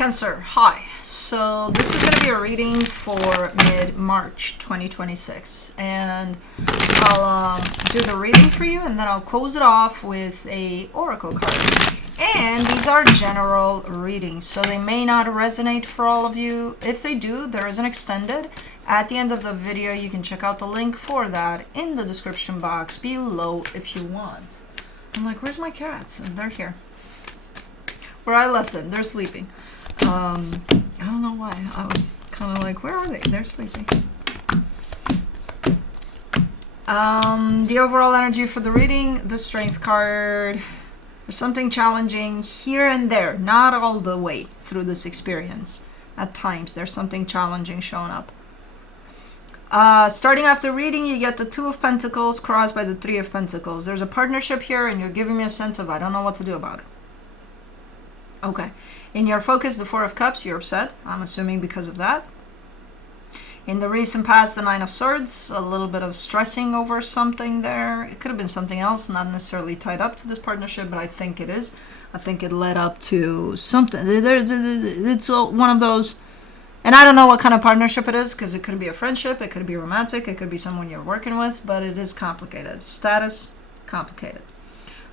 Cancer, hi. So this is going to be a reading for mid-March 2026, and I'll do the reading for you, and then I'll close it off with a oracle card. And these are general readings, so they may not resonate for all of you. If they do, there is an extended. At the end of the video, you can check out the link for that in the description box below if you want. I'm like, where's my cats? And they're here. Where I left them, they're sleeping. I don't know why. I was kind of like, where are they? They're sleeping. The overall energy for the reading, the strength card. There's something challenging here and there, not all the way through this experience. At times, there's something challenging showing up. Starting off the reading, you get the Two of Pentacles crossed by the Three of Pentacles. There's a partnership here, and you're giving me a sense of, I don't know what to do about it. Okay. In your focus, the Four of Cups, you're upset. I'm assuming because of that. In the recent past, the Nine of Swords, a little bit of stressing over something there. It could have been something else, not necessarily tied up to this partnership, but I think it is. I think it led up to something. It's one of those, and I don't know what kind of partnership it is, because it could be a friendship, it could be romantic, it could be someone you're working with, but it is complicated. Status, complicated.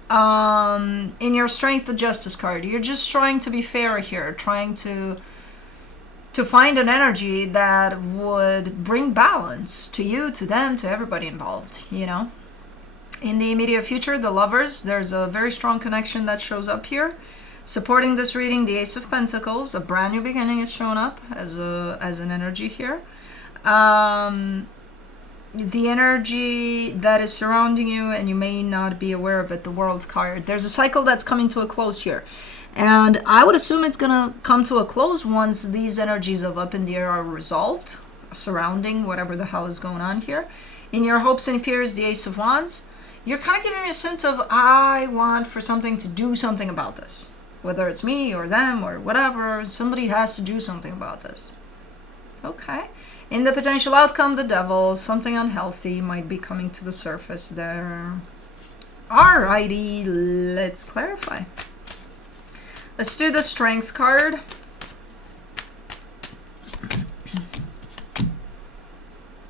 In your strength, the Justice card, you're just trying to be fair here, trying to find an energy that would bring balance to you, to them, to everybody involved, you know. In the immediate future, the Lovers, there's a very strong connection that shows up here. Supporting this reading, the Ace of Pentacles, a brand new beginning is showing up as an energy here. The energy that is surrounding you, and you may not be aware of it, the World card. There's a cycle that's coming to a close here. And I would assume it's going to come to a close once these energies of up in the air are resolved, surrounding whatever the hell is going on here. In your hopes and fears, the Ace of Wands, you're kind of giving me a sense of, I want for something to do something about this. Whether it's me or them or whatever, somebody has to do something about this. Okay. In the potential outcome, the Devil, something unhealthy might be coming to the surface there. Alrighty, let's clarify. Let's do the Strength card.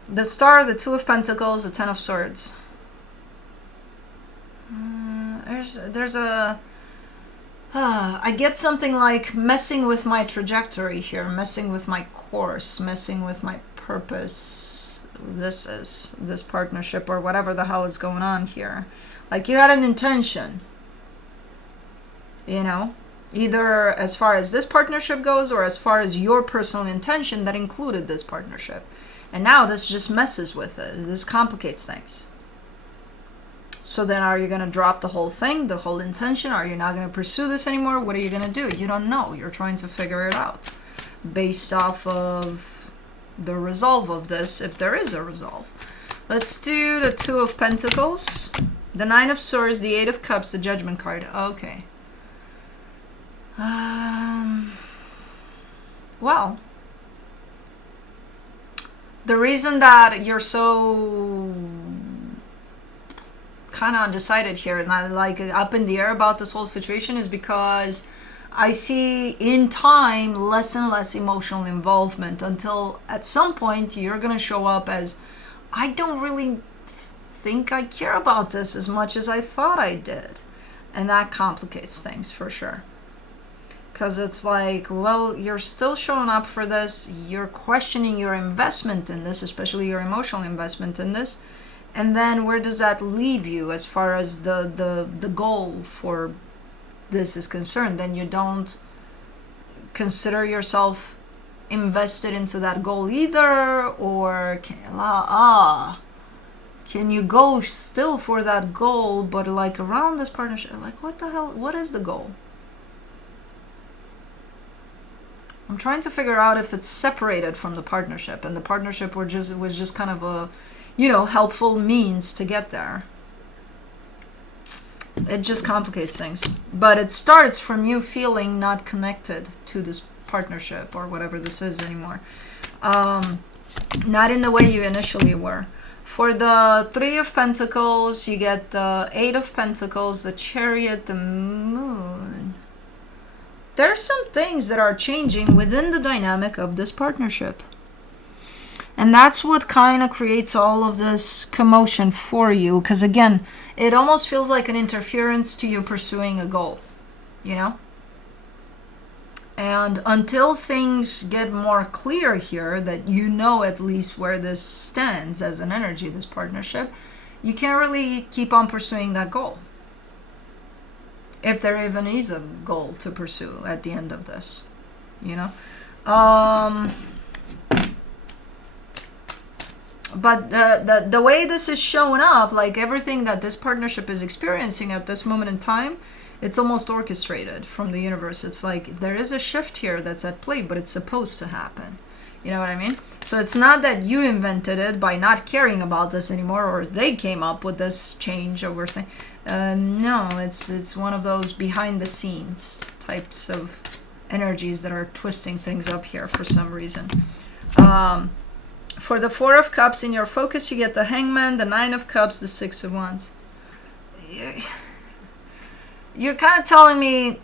The Star, the Two of Pentacles, the Ten of Swords. There's a... I get something like messing with my trajectory here, messing with my course, messing with my purpose. This partnership or whatever the hell is going on here. Like you had an intention, you know, either as far as this partnership goes or as far as your personal intention that included this partnership. And now this just messes with it. This complicates things. So then are you going to drop the whole thing, the whole intention? Are you not going to pursue this anymore? What are you going to do? You don't know. You're trying to figure it out based off of the resolve of this, if there is a resolve. Let's do the Two of Pentacles, the Nine of Swords, the Eight of Cups, the Judgment card. Okay. Well, the reason that you're so kind of undecided here and not like up in the air about this whole situation is because I see in time less and less emotional involvement until at some point you're going to show up as, I don't really think I care about this as much as I thought I did. And that complicates things for sure. Because it's like, well, you're still showing up for this. You're questioning your investment in this, especially your emotional investment in this. And then where does that leave you as far as the goal for this is concerned? Then you don't consider yourself invested into that goal either, or can you go still for that goal, but like around this partnership, like what the hell, what is the goal? I'm trying to figure out if it's separated from the partnership, and the partnership was just kind of a, you know, helpful means to get there. It just complicates things. But it starts from you feeling not connected to this partnership or whatever this is anymore. Not in the way you initially were. For the Three of Pentacles, you get the Eight of Pentacles, the Chariot, the Moon. there's some things that are changing within the dynamic of this partnership. And that's what kind of creates all of this commotion for you. Because again, it almost feels like an interference to you pursuing a goal, you know? And until things get more clear here, that you know at least where this stands as an energy, this partnership, you can't really keep on pursuing that goal. If there even is a goal to pursue at the end of this, you know? But the way this is showing up, like everything that this partnership is experiencing at this moment in time, it's almost orchestrated from the universe. It's like there is a shift here that's at play, but it's supposed to happen. You know what I mean? So it's not that you invented it by not caring about this anymore, or they came up with this change over thing. No, it's one of those behind the scenes types of energies that are twisting things up here for some reason. For the Four of Cups in your focus, you get the Hangman, the Nine of Cups, the Six of Wands. You're kind of telling me,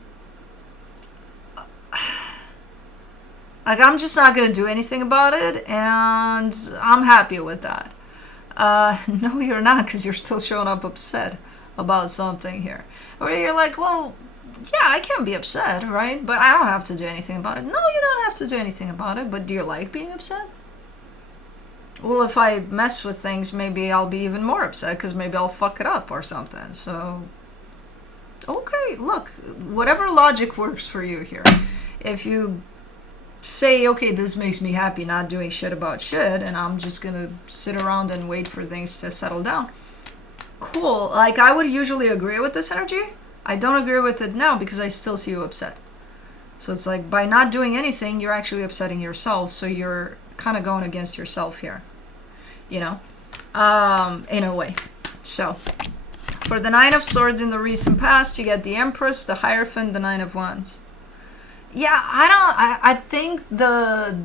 like, I'm just not going to do anything about it, and I'm happy with that. No, you're not, because you're still showing up upset about something here. Or you're like, well, yeah, I can be upset, right? But I don't have to do anything about it. No, you don't have to do anything about it, but do you like being upset? Well, if I mess with things, maybe I'll be even more upset because maybe I'll fuck it up or something. So, okay, look, whatever logic works for you here. If you say, okay, this makes me happy not doing shit about shit, and I'm just going to sit around and wait for things to settle down. Cool. Like, I would usually agree with this energy. I don't agree with it now because I still see you upset. So it's like by not doing anything, you're actually upsetting yourself. So you're kind of going against yourself here, you know, in a way. So for the Nine of Swords in the recent past, you get the Empress, the Hierophant, the Nine of Wands. Yeah, I think the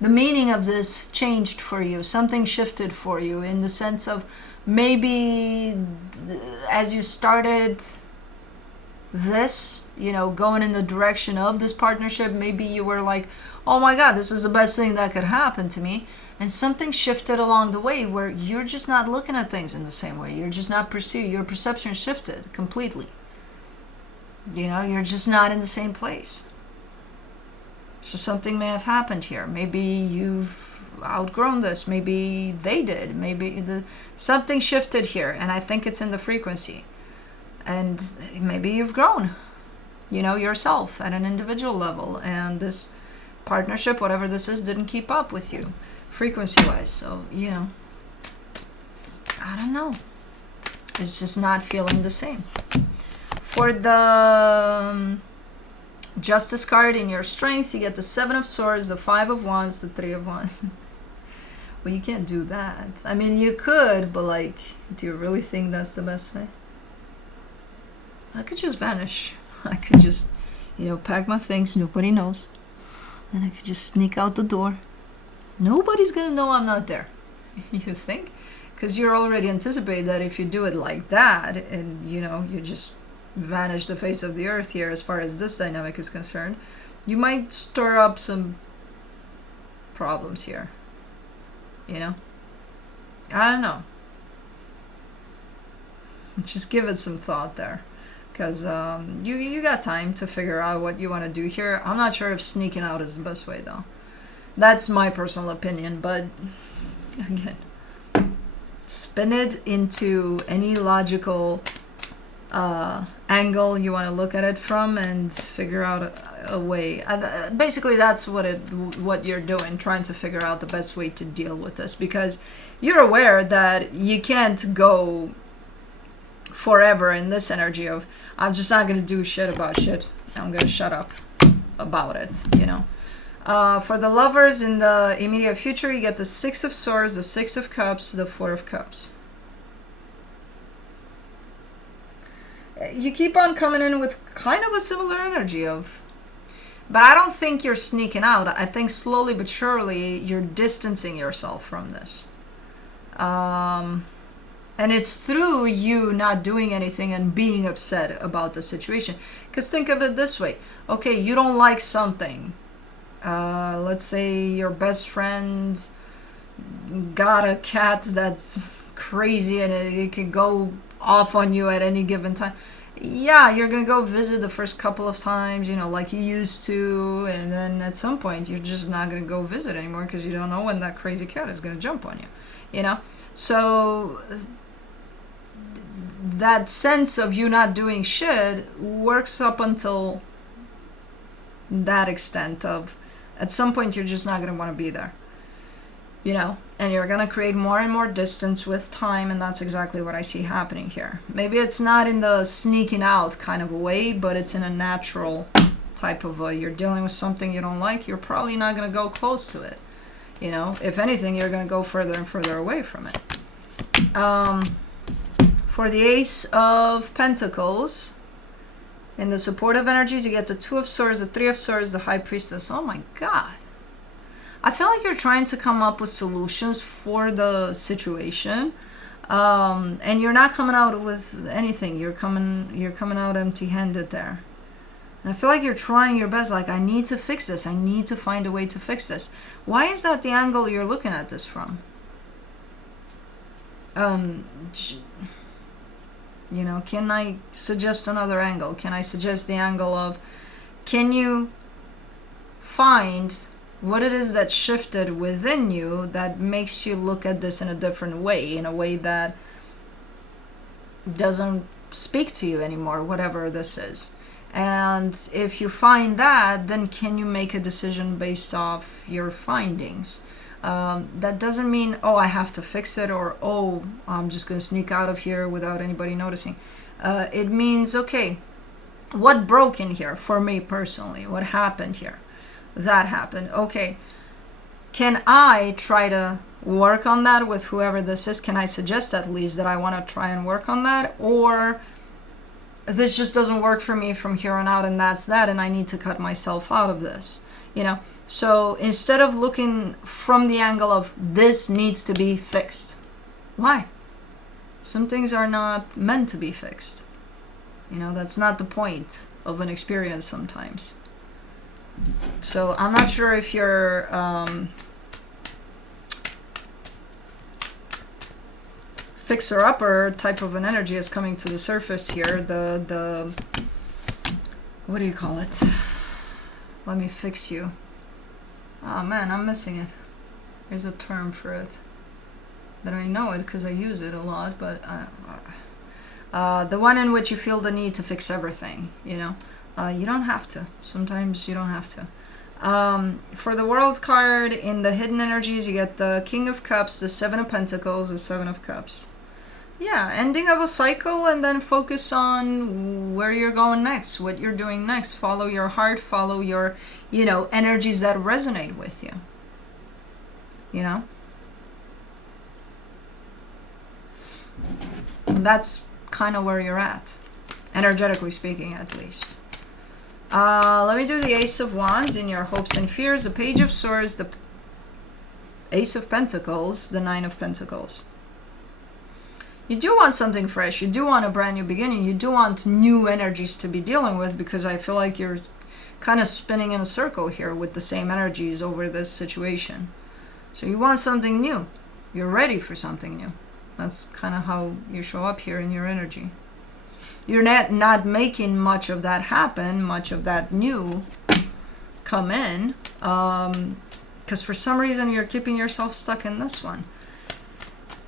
meaning of this changed for you. Something shifted for you in the sense of maybe as you started this, you know, going in the direction of this partnership, maybe you were like, oh my God, this is the best thing that could happen to me. And something shifted along the way where you're just not looking at things in the same way. You're just not perceiving. Your perception shifted completely. You know, you're just not in the same place. So something may have happened here. Maybe you've outgrown this. Maybe they did. Maybe something shifted here. And I think it's in the frequency. And maybe you've grown, you know, yourself at an individual level. And this partnership, whatever this is, didn't keep up with you frequency-wise. So, you know, I don't know. It's just not feeling the same. For the Justice card in your strength, you get the Seven of Swords, the Five of Wands, the Three of Wands. Well, you can't do that. I mean, you could, but like, do you really think that's the best way? I could just vanish. I could just, you know, pack my things, nobody knows. And I could just sneak out the door. Nobody's gonna know I'm not there. You think? Because you're already anticipating that if you do it like that, and, you know, you just vanish the face of the earth here as far as this dynamic is concerned, you might stir up some problems here. You know? I don't know. Just give it some thought there. Because you got time to figure out what you want to do here. I'm not sure if sneaking out is the best way, though. That's my personal opinion, but again, spin it into any logical angle you want to look at it from and figure out a way. Basically, that's what you're doing, trying to figure out the best way to deal with this, because you're aware that you can't go forever in this energy of I'm just not going to do shit about shit. I'm going to shut up about it, you know. For the lovers in the immediate future, you get the Six of Swords, the Six of Cups, the Four of Cups. You keep on coming in with kind of a similar energy of, but I don't think you're sneaking out. I think slowly but surely you're distancing yourself from this. And it's through you not doing anything and being upset about the situation. Because think of it this way. Okay, you don't like something. Let's say your best friend got a cat that's crazy and it can go off on you at any given time. Yeah, you're gonna go visit the first couple of times, like you used to, and then at some point you're just not gonna go visit anymore because you don't know when that crazy cat is gonna jump on you. So that sense of you not doing shit works up until that extent of at some point you're just not going to want to be there, and you're going to create more and more distance with time, and that's exactly what I see happening here. Maybe it's not in the sneaking out kind of a way, but it's in a natural type of way. You're dealing with something you don't like, you're probably not going to go close to it. If anything, you're going to go further and further away from it. For the Ace of Pentacles, in the supportive energies, you get the Two of Swords, the Three of Swords, the High Priestess. Oh my God. I feel like you're trying to come up with solutions for the situation, and you're not coming out with anything. You're coming out empty-handed there. And I feel like you're trying your best, like, I need to fix this. I need to find a way to fix this. Why is that the angle you're looking at this from? Can I suggest another angle? Can I suggest the angle of, can you find what it is that shifted within you that makes you look at this in a different way, in a way that doesn't speak to you anymore, whatever this is? And if you find that, then can you make a decision based off your findings? That doesn't mean, oh, I have to fix it, or, oh, I'm just going to sneak out of here without anybody noticing. It means, okay, what broke in here for me personally? What happened here? That happened. Okay, can I try to work on that with whoever this is? Can I suggest at least that I want to try and work on that? Or this just doesn't work for me from here on out, and that's that, and I need to cut myself out of this, So instead of looking from the angle of this needs to be fixed, why? Some things are not meant to be fixed. That's not the point of an experience sometimes. So I'm not sure if your fixer-upper type of an energy is coming to the surface here. The what do you call it? Let me fix you. Oh man, I'm missing it. There's a term for it that I know it because I use it a lot, but the one in which you feel the need to fix everything, you don't have to. Sometimes you don't have to. For the World card, in the hidden energies, you get the King of Cups, the Seven of Pentacles, the Seven of Cups. Yeah, ending of a cycle, and then focus on where you're going next, what you're doing next. Follow your heart, follow your, energies that resonate with you. And that's kind of where you're at, energetically speaking, at least. Let me do the Ace of Wands in your hopes and fears, the Page of Swords, the Ace of Pentacles, the Nine of Pentacles. You do want something fresh. You do want a brand new beginning. You do want new energies to be dealing with, because I feel like you're kind of spinning in a circle here with the same energies over this situation. So you want something new. You're ready for something new. That's kind of how you show up here in your energy. You're not making much of that happen, much of that new come in, because for some reason you're keeping yourself stuck in this one.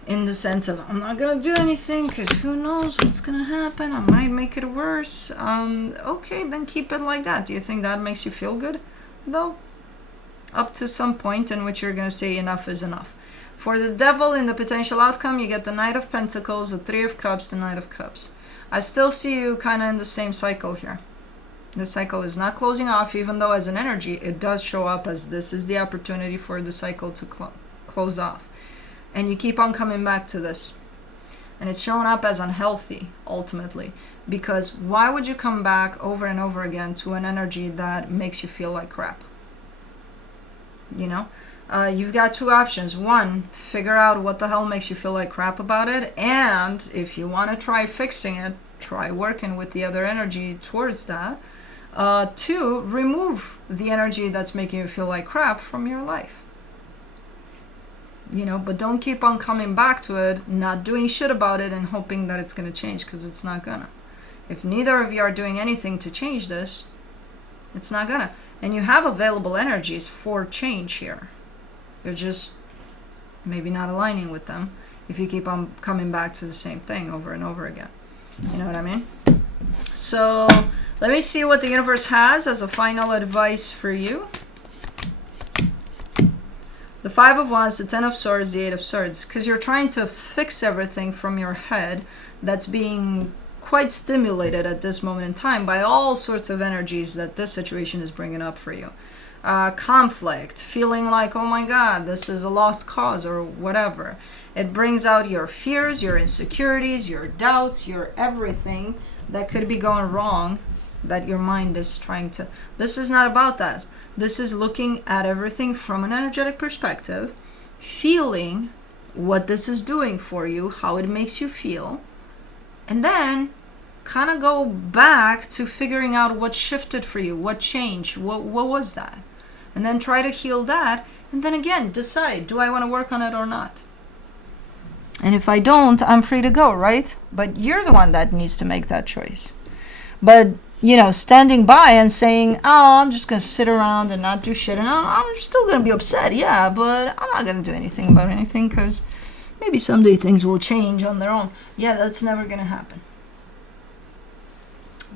In the sense of, I'm not going to do anything because who knows what's going to happen. I might make it worse. Okay, then keep it like that. Do you think that makes you feel good, though? Up to some point in which you're going to say enough is enough. For the Devil, in the potential outcome, you get the Knight of Pentacles, the Three of Cups, the Knight of Cups. I still see you kind of in the same cycle here. The cycle is not closing off, even though as an energy, it does show up as this is the opportunity for the cycle to close off. And you keep on coming back to this. And it's showing up as unhealthy, ultimately. Because why would you come back over and over again to an energy that makes you feel like crap? You've got two options. One, figure out what the hell makes you feel like crap about it, and if you want to try fixing it, try working with the other energy towards that. Two, remove the energy that's making you feel like crap from your life. But don't keep on coming back to it, not doing shit about it and hoping that it's going to change, because it's not gonna. If neither of you are doing anything to change this, it's not gonna. And you have available energies for change here. You're just maybe not aligning with them if you keep on coming back to the same thing over and over again. You know what I mean? So let me see what the universe has as a final advice for you. The Five of Wands, the Ten of Swords, the Eight of Swords, because you're trying to fix everything from your head that's being quite stimulated at this moment in time by all sorts of energies that this situation is bringing up for you. Conflict, feeling like, oh my God, this is a lost cause or whatever. It brings out your fears, your insecurities, your doubts, your everything that could be going wrong that your mind is trying to. This is not about that. This is looking at everything from an energetic perspective, feeling what this is doing for you, how it makes you feel, and then kind of go back to figuring out what shifted for you, what changed, what was that? And then try to heal that, and then again, decide, do I want to work on it or not? And if I don't, I'm free to go, right? But you're the one that needs to make that choice. But, standing by and saying, oh, I'm just going to sit around and not do shit, and I'm still going to be upset, yeah, but I'm not going to do anything about anything because maybe someday things will change on their own. Yeah, that's never going to happen.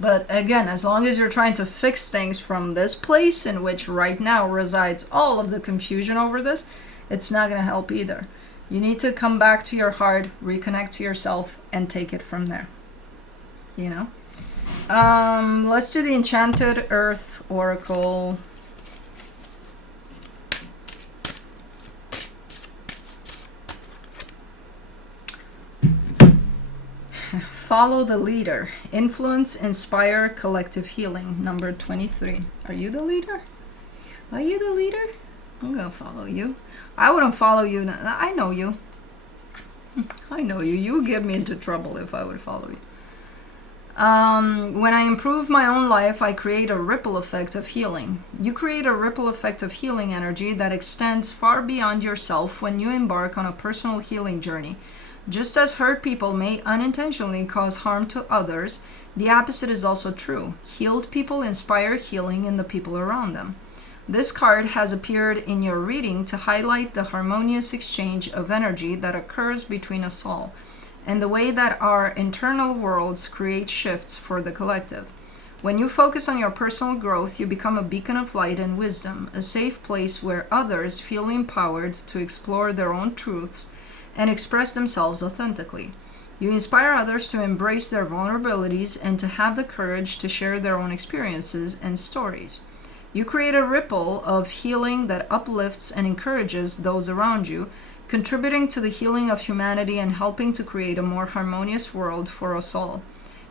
But again, as long as you're trying to fix things from this place in which right now resides all of the confusion over this, it's not going to help either. You need to come back to your heart, reconnect to yourself, and take it from there. Let's do the Enchanted Earth Oracle. Follow the leader. Influence, inspire, collective healing. Number 23. Are you the leader? Are you the leader? I'm going to follow you. I wouldn't follow you. I know you. I know you. You would get me into trouble if I would follow you. When I improve my own life, I create a ripple effect of healing. You create a ripple effect of healing energy that extends far beyond yourself when you embark on a personal healing journey. Just as hurt people may unintentionally cause harm to others, the opposite is also true. Healed people inspire healing in the people around them. This card has appeared in your reading to highlight the harmonious exchange of energy that occurs between us all, and the way that our internal worlds create shifts for the collective. When you focus on your personal growth, you become a beacon of light and wisdom, a safe place where others feel empowered to explore their own truths and express themselves authentically. You inspire others to embrace their vulnerabilities and to have the courage to share their own experiences and stories. You create a ripple of healing that uplifts and encourages those around you, contributing to the healing of humanity and helping to create a more harmonious world for us all.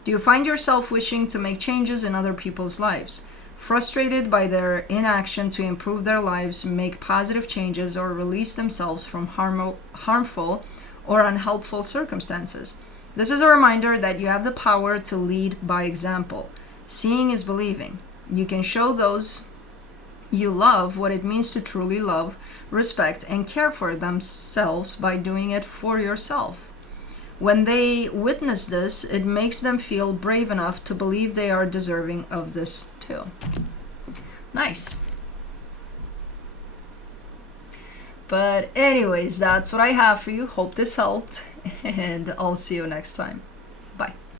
Do you find yourself wishing to make changes in other people's lives? Frustrated by their inaction to improve their lives, make positive changes, or release themselves from harmful or unhelpful circumstances? This is a reminder that you have the power to lead by example. Seeing is believing. You can show those you love what it means to truly love, respect, and care for themselves by doing it for yourself. When they witness this, it makes them feel brave enough to believe they are deserving of this too. Nice. But anyways, that's what I have for you. Hope this helped, and I'll see you next time. Bye.